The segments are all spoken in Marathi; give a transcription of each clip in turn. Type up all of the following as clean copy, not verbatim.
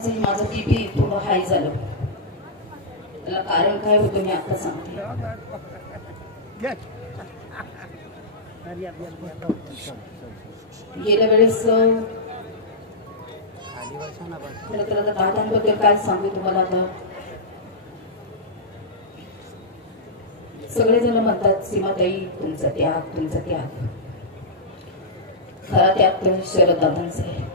माझं बीपी थोडं हाय झालं. त्याला कारण काय होतं मी आता सांगते. गेल्या वेळेस दादांबद्दल काय सांगू तुम्हाला. आता सगळेजण म्हणतात सीमाताई तुमचा त्याग खरा त्याग तर शरद दादांचा आहे.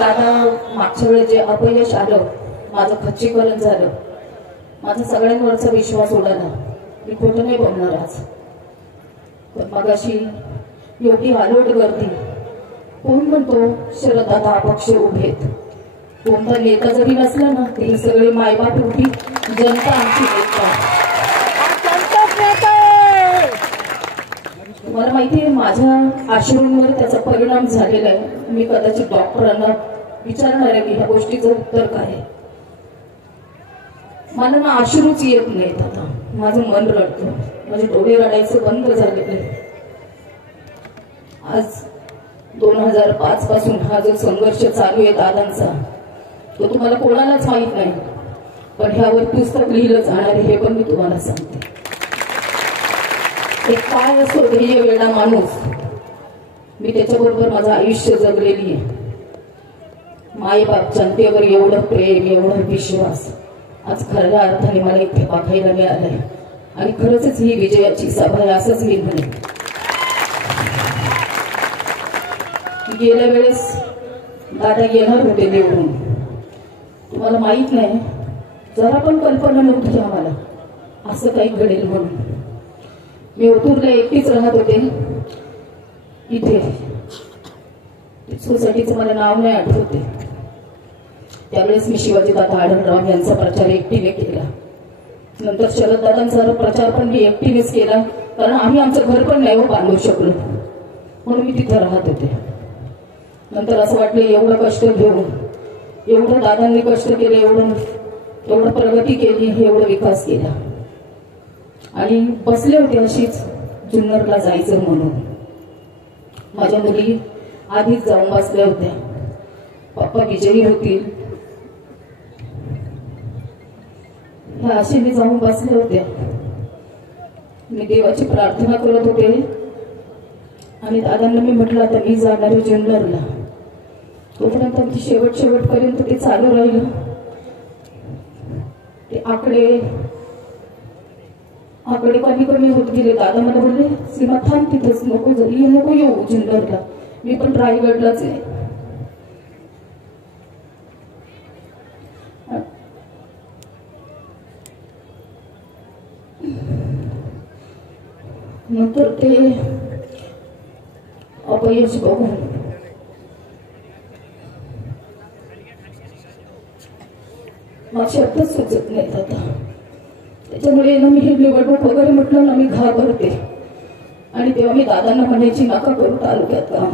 दादा मागच्या वेळेस जे अपयश आलं, माझं खच्चीकरण झालं, माझा सगळ्यांवरचा विश्वास उडाला. मी खोटं नाही बोलणार आज. पण मगाशी एवढी आलोट गर्दी. कोण म्हणतो शरद दादा अपक्ष उभेत. कोणता नेता जरी नसला ना तरी सगळे मायबाप उभी जनता आमची नेता. मला माहिती आहे माझ्या आश्रमांवर त्याचा परिणाम झालेला आहे. मी कदाचित डॉक्टरांना विचारणार आहे की ह्या गोष्टीचं उत्तर काय. मला ना अश्रूच येत नाहीत. आता माझं मन रडतं, माझे डोळे रडायचं बंद झालेले. आज 2005 पासून हा जो संघर्ष चालू आहे दादांचा, तो तुम्हाला कोणालाच माहित नाही. पण ह्यावर पुस्तक लिहिलं जाणार आहे हे पण मी तुम्हाला सांगते. एक काय असो ध्येय वेडा माणूस, मी त्याच्याबरोबर माझं आयुष्य जगलेली आहे. मायबाप जनतेवर एवढं प्रेम, एवढा विश्वास आज खऱ्या अर्थाने मला इथे बघायला मिळालंय. आणि खरंच ही विजयाची सभा आहे असंच मी म्हणेन. गेल्या वेळेस दादा येणार होते निवडून, तुम्हाला माहित नाही, जरा पण कल्पना नव्हती आम्हाला असं काही घडेल म्हणून. मी ओतूरला एकटीच राहत होते. इथे सोसायटीचं मला नाव नाही आठवते. त्यावेळेस मी शिवाजी दादा आढळराव यांचा प्रचार एकटीने केला. नंतर शरद दादांचा प्रचार पण मी एकटीनेच केला, कारण आम्ही आमचं घर पण नाही बांधू शकलो म्हणून मी तिथे राहत होते. नंतर असं वाटलं एवढं कष्ट घेऊन, एवढं दादांनी कष्ट केले, एवढं प्रगती केली, एवढा विकास केला, आणि बसले होते अशीच जुन्नरला जायचं म्हणून. माझ्या मुली आधीच जाऊन बसल्या होत्या. पप्पा विजयी होतील ह्या आशेने जाऊन बसल्या होत्या. मी देवाची प्रार्थना करत होते आणि दादांना मी म्हटलं आता मी जाणार आहे जुन्नरला. तोपर्यंत आमची शेवटपर्यंत ते चालू राहिलं. ते आकडे कमी होत गेले. दादा मला बोलले सीमा थांब तिथेच, नको येऊ जुन्नरला. मी पण रायगडलाच आहे. नंतर ते अपयश बघून मला शब्दच सुचत नाहीत आता. त्याच्यामुळे ना मी हे निवडणूक वगैरे म्हटलं ना मी घाबरते. आणि तेव्हा मी दादांना म्हणायची नका करू तालुक्यात काम,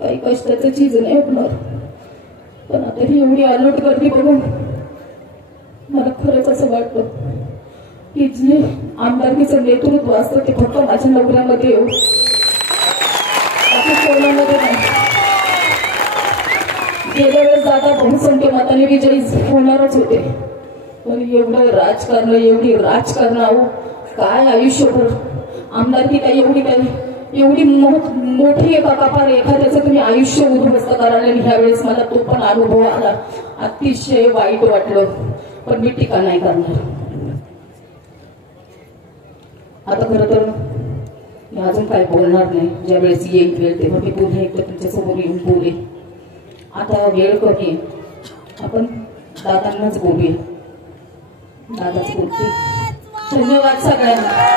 काही कष्टाचं चीज नाही होणार. पण आता ही एवढी आलोट गर्दी बघून मला खरंच असं वाटतं की जे आमदारकीचं नेतृत्व असतं ते फक्त माझ्या नवऱ्यामध्ये येऊ, कोणामध्ये नाही. गेल्या वेळेस दादा बहुसंख्य मताने विजयी होणारच होते. पण एवढं राजकारण, एवढी राजकारणावर काय आयुष्यभर आमदारकी काय एवढी मोठी एका कपार एखाद्याचं तुम्ही आयुष्य उद्ध्वस्त करायला. ह्यावेळेस मला तो पण अनुभव आला, अतिशय वाईट वाटलं. पण मी टीका नाही करणार. आता खरं तर मी अजून काय बोलणार नाही. ज्या वेळेस येईल वेळ तेव्हा मी पुन्हा एकदा तुमच्यासमोर येऊन बोलेन. आता वेळ कमी, आपण दादांनाच बोलूया. दादाच बोलते. धन्यवाद सगळ्यांना.